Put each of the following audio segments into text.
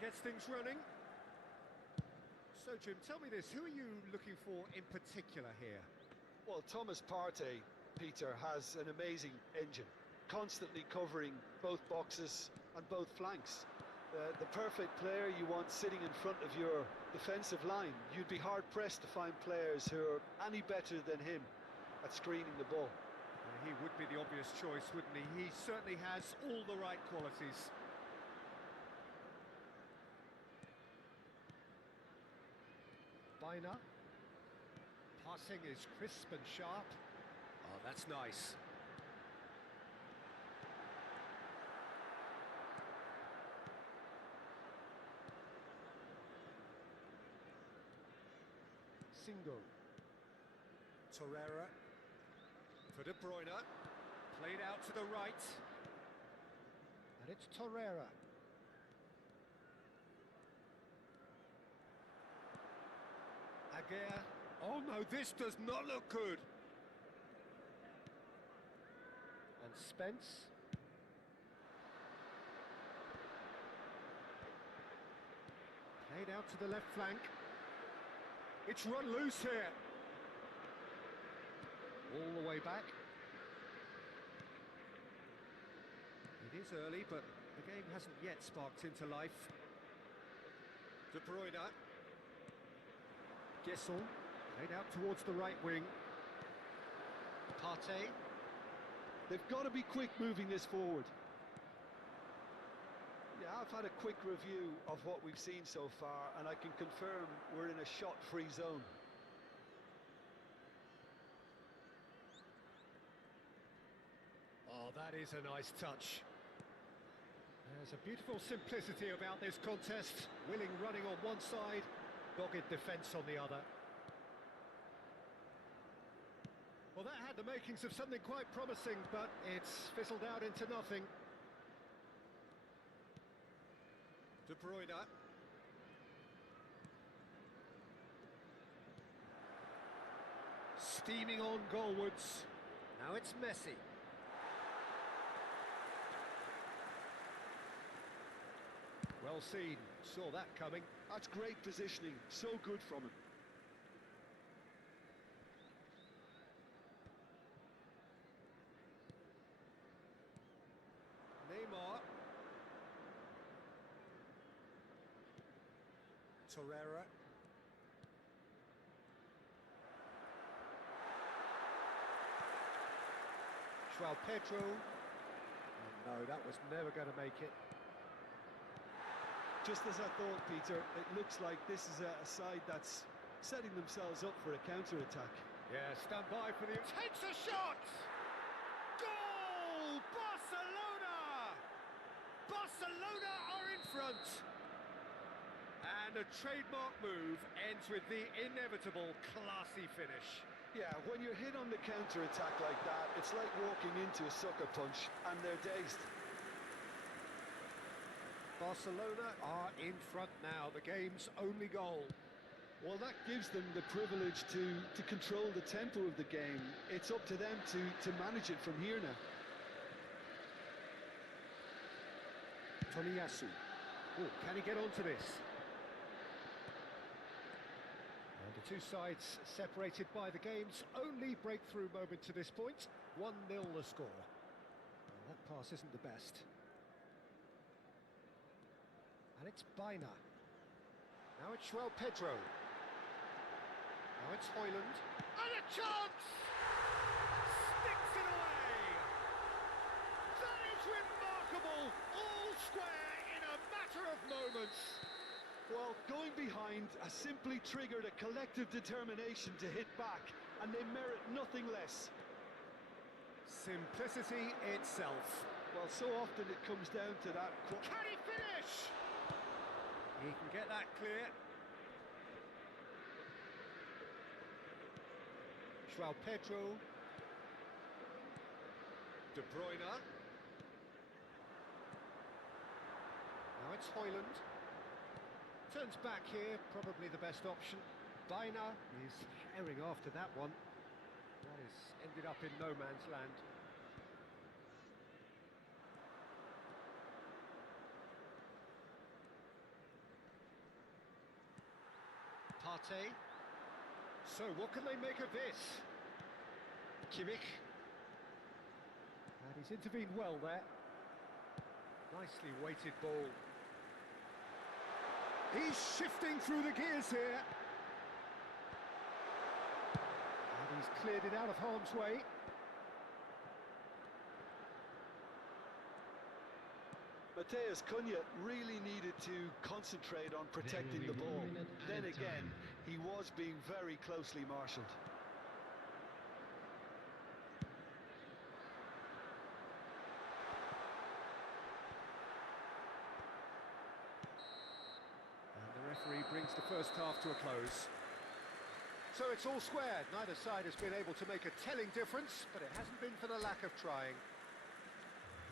Gets things running. So, Jim, tell me this, who are you looking for in particular here? Well, Thomas Partey, Peter, has an amazing engine, constantly covering both boxes and both flanks. The perfect player you want sitting in front of your defensive line. You'd be hard-pressed to find players who are any better than him at screening the ball. He would be the obvious choice, wouldn't he? He certainly has all the right qualities. Biner. Passing is crisp and sharp. Oh, that's nice. Singo. Torreira. For De Bruyne. Played out to the right. And it's Torreira. Aguirre. Oh no, this does not look good. And Spence. Played out to the left flank. It's run loose here. All the way back. It is early, but the game hasn't yet sparked into life. De Bruyne. Gesson, played out towards the right wing. Partey. They've got to be quick moving this forward. Yeah, I've had a quick review of what we've seen so far, and I can confirm we're in a shot-free zone. Oh, that is a nice touch. There's a beautiful simplicity about this contest. Willing running on one side, dogged defence on the other. Well, that had the makings of something quite promising, but it's fizzled out into nothing. De Bruyne. Steaming on goalwards. Now it's Messi. Well seen, saw that coming. That's great positioning, so good from him. Neymar. Torreira. João Pedro. Oh, no, that was never going to make it. Just as I thought, Peter, it looks like this is a side that's setting themselves up for a counter-attack. Yeah, stand by for the... Takes a shot! Goal! Barcelona! Barcelona are in front! And a trademark move ends with the inevitable classy finish. Yeah, when you're hit on the counter-attack like that, it's like walking into a sucker punch, and they're dazed. Barcelona are in front now, the game's only goal. Well, that gives them the privilege to control the tempo of the game. It's up to them to manage it from here now. Tomiyasu. Oh, can he get onto this? And the two sides separated by the game's only breakthrough moment to this point. 1-0 the score. And that pass isn't the best. And it's Biner. Now it's João Pedro. Now it's Højlund. And a chance! Sticks it away! That is remarkable! All square in a matter of moments. Well, going behind has simply triggered a collective determination to hit back, and they merit nothing less. Simplicity itself. Well, so often it comes down to that... Can he finish? He can get that clear. João Pedro. De Bruyne. Now it's Højlund. Turns back here, probably the best option. Biner is herring after that one. That has ended up in no man's land. Partey. So what can they make of this? Kimmich. And he's intervened well there. Nicely weighted ball. He's shifting through the gears here. And he's cleared it out of harm's way. Matheus Cunha really needed to concentrate on protecting the ball. Then again, he was being very closely marshalled. And the referee brings the first half to a close. So it's all squared. Neither side has been able to make a telling difference, but it hasn't been for the lack of trying.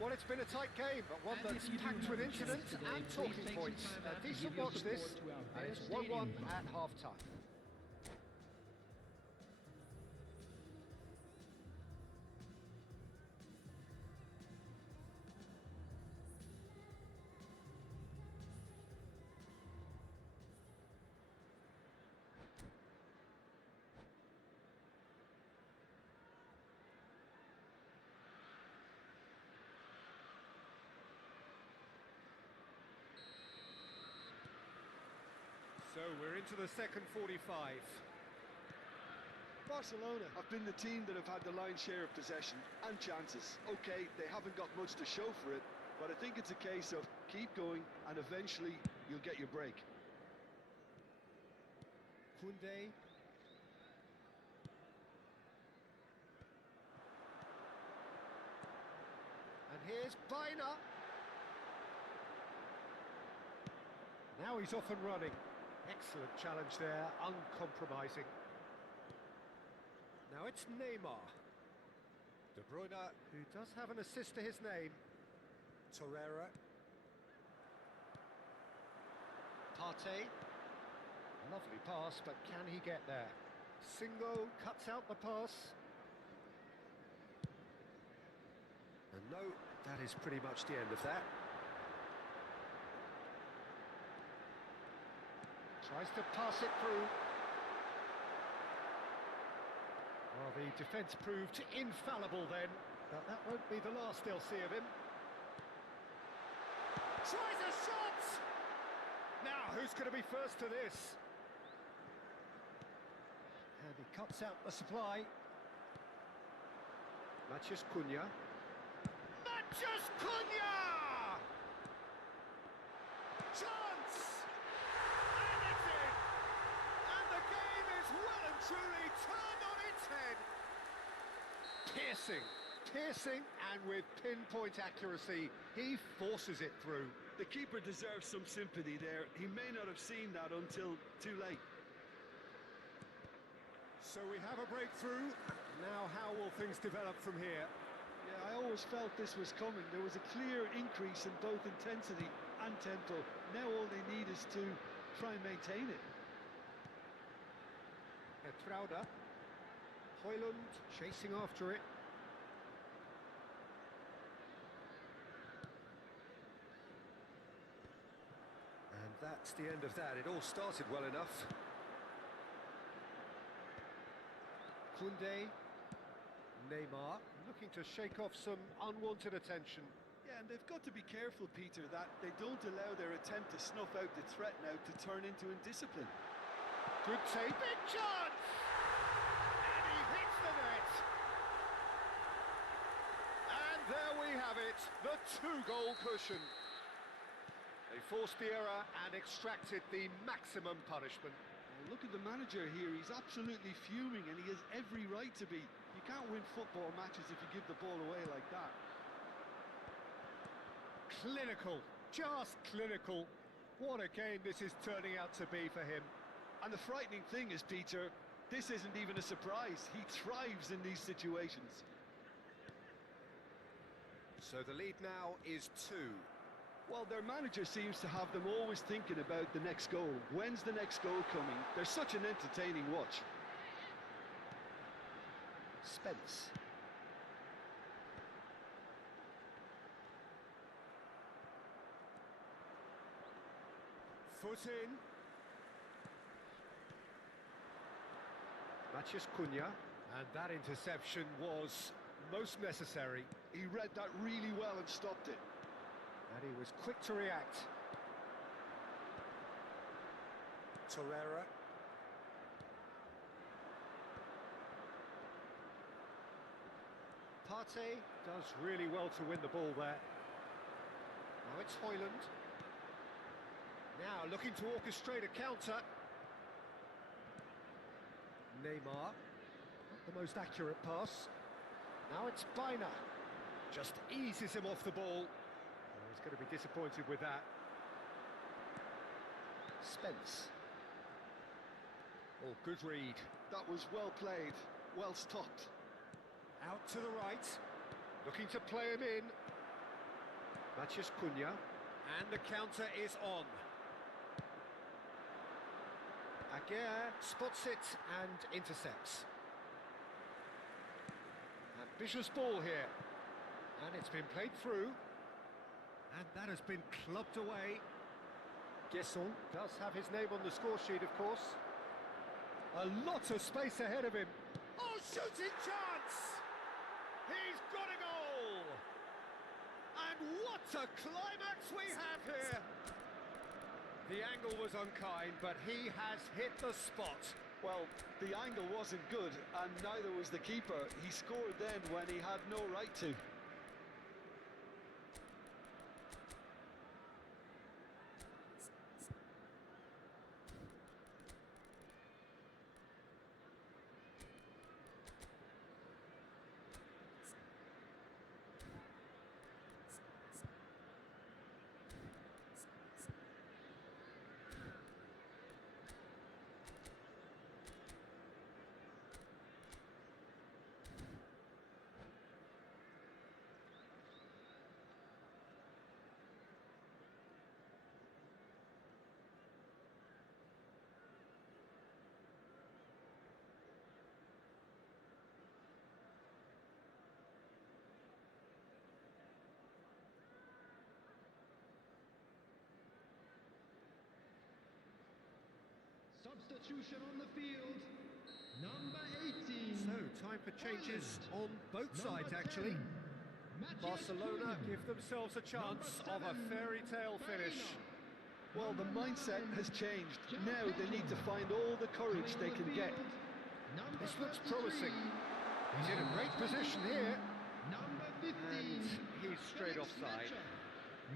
Well, it's been a tight game, but one that's packed with incidents and talking points. A decent watch this, and it's 1-1 at half-time. So we're into the second 45. Barcelona have been the team that have had the lion's share of possession and chances. Okay, they haven't got much to show for it, but I think it's a case of keep going and eventually you'll get your break. Koundé. And here's Baina. Now he's off and running. Excellent challenge there, uncompromising. Now it's Neymar. De Bruyne, who does have an assist to his name. Torreira. Partey. Lovely pass, but can he get there? Singo cuts out the pass. And no, that is pretty much the end of that. Tries to pass it through. Well, the defence proved infallible then, but that won't be the last they'll see of him. Tries a shot! Now, who's going to be first to this? And he cuts out the supply. Matheus Cunha. Matheus Cunha! Chance! And it's in! And the game is well and truly turned on its head. Piercing, and with pinpoint accuracy, he forces it through. The keeper deserves some sympathy there. He may not have seen that until too late. So we have a breakthrough. Now how will things develop from here? Yeah, I always felt this was coming. There was a clear increase in both intensity and tempo. Now all they need is to try and maintain it. Etrauda. Højlund chasing after it. And that's the end of that. It all started well enough. Koundé. Neymar looking to shake off some unwanted attention. Yeah, and they've got to be careful, Peter, that they don't allow their attempt to snuff out the threat now to turn into indiscipline. Good save. Big chance! And he hits the net. And there we have it, the two-goal cushion. They forced the error and extracted the maximum punishment. Well, look at the manager here, he's absolutely fuming and he has every right to be. You can't win football matches if you give the ball away like that. Clinical, just clinical. What a game this is turning out to be for him. And the frightening thing is, Peter, this isn't even a surprise. He thrives in these situations. So the lead now is 2. Well, their manager seems to have them always thinking about the next goal. When's the next goal coming? They're such an entertaining watch. Spence. Foot in. Mathias Cunha, and that interception was most necessary. He read that really well and stopped it. And he was quick to react. Torreira. Partey does really well to win the ball there. Now it's Højlund. Now looking to orchestrate a counter. Neymar. Not the most accurate pass. Now it's Bina. Just eases him off the ball. Oh, he's going to be disappointed with that. Spence. Oh, good read. That was well played, well stopped. Out to the right, looking to play him in. Mathias Cunha, and the counter is on. Aguirre spots it and intercepts. Ambitious ball here, and it's been played through, and that has been clubbed away. Guesson does have his name on the score sheet, of course. A lot of space ahead of him. Oh, shooting chance! He's got a goal! And what a climax we have here! The angle was unkind, but he has hit the spot. Well, the angle wasn't good, and neither was the keeper. He scored then when he had no right to. Substitution on the field, number 18. So, time for changes on both sides, actually. Barcelona give themselves a chance of a fairy tale finish. Well, the mindset has changed. Now they need to find all the courage they can get. This looks promising. He's in a great position here. And he's straight offside.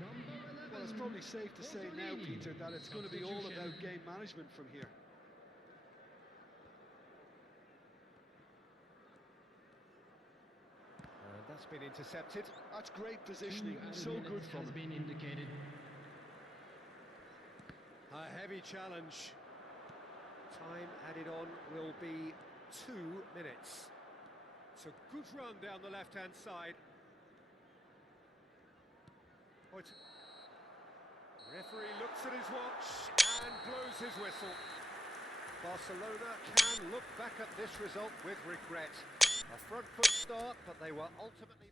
Well, it's probably safe to say now, Peter, that it's going to be all about game management from here. And that's been intercepted. That's great positioning, so good from him. Been indicated. A heavy challenge. Time added on will be 2 minutes. It's a good run down the left-hand side. Referee looks at his watch and blows his whistle. Barcelona can look back at this result with regret. A front foot start, but they were ultimately...